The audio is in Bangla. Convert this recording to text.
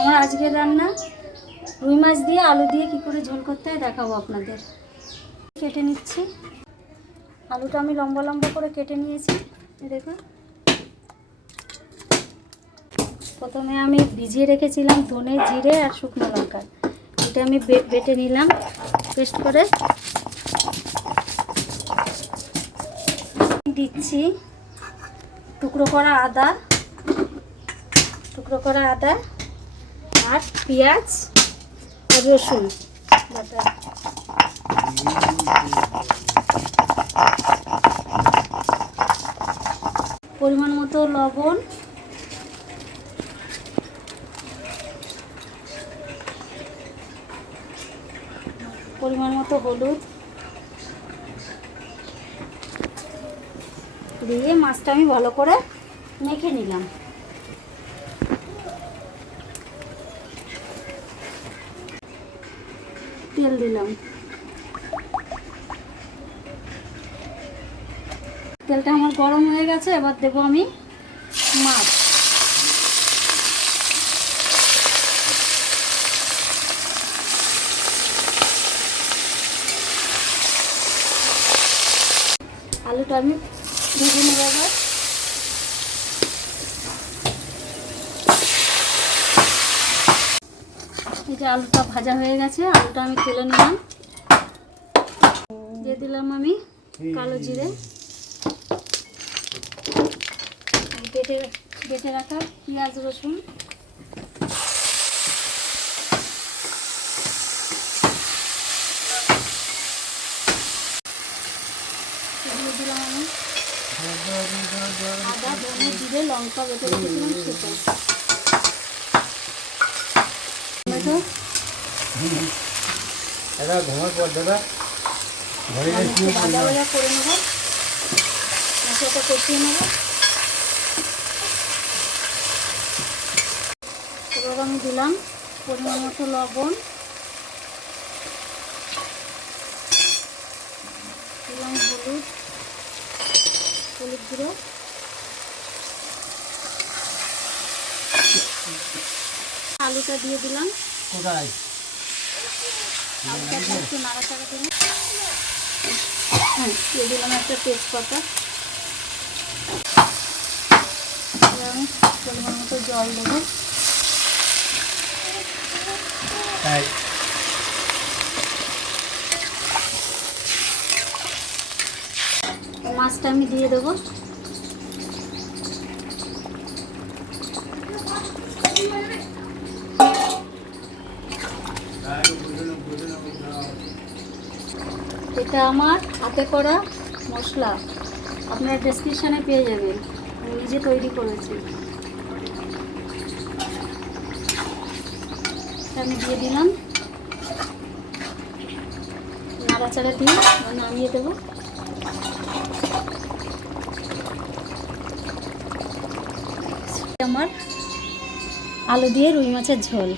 আমার আজকের রান্না রুই মাছ দিয়ে, আলু দিয়ে কি করে ঝোল করতে হয় দেখাবো আপনাদের। কেটে নিচ্ছি। আলুটা আমি লম্বা লম্বা করে কেটে নিয়েছি। দেখুন। প্রথমে আমি ভিজিয়ে রেখেছিলাম ধনে, জিরে আর শুকনো লঙ্কা। এটা আমি বেটে নিলাম পেস্ট করে। দিচ্ছি টুকরো করা আদা। টুকরো করা আদা। আর পেঁয়াজ আর রসুন পরিমাণ মতো লবণ। পরিমাণ মতো হলুদ। দিয়ে মাছটা আমি ভালো করে মেখে নিলাম। তেল দিলাম। তেলটা আমার গরম হয়ে গেছে, এবার দেবো আমি মাছ। আলুটা আমি ভেজে নেব এবার। যে আলুটা ভাজা হয়ে গেছে, আলুটা আমি তুলে নিলাম। দিয়ে দিলাম আমি কালো জিরে। বেটে বেটে রাখা পেঁয়াজ, রসুন। দিলাম আমি আদা, ধনে, জিরে, লঙ্কা বেটে রেখেছিলাম সেটা। দাদা ঘুমার পর দাদা ঘরে ভাজা ভাজা করে নেব। মশলাটা কষিয়ে নেব। এবার আমি দিলাম পরিমাণ মতো লবণ। দিলাম হলুদ হলুদ গুঁড়ো। আলুটা দিয়ে দিলাম। কোথায়? আলুটা একটু নাড়াচাড়া করে হ্যাঁ দিয়ে দিলাম একটা তেজপাতা। আমি পরিমাণ মতো জল দেবো। মাছটা আমি দিয়ে দেবো। এটা আমার হাতে করা মশলা আপনার ডেসক্রিপশানে পেয়ে যাবেন। আমি নিজে তৈরি করেছি। আমি দিয়ে দিলাম। নাড়াচাড়া দিয়ে নামিয়ে দেবো। আমার আলু দিয়ে রুই মাছের ঝোল।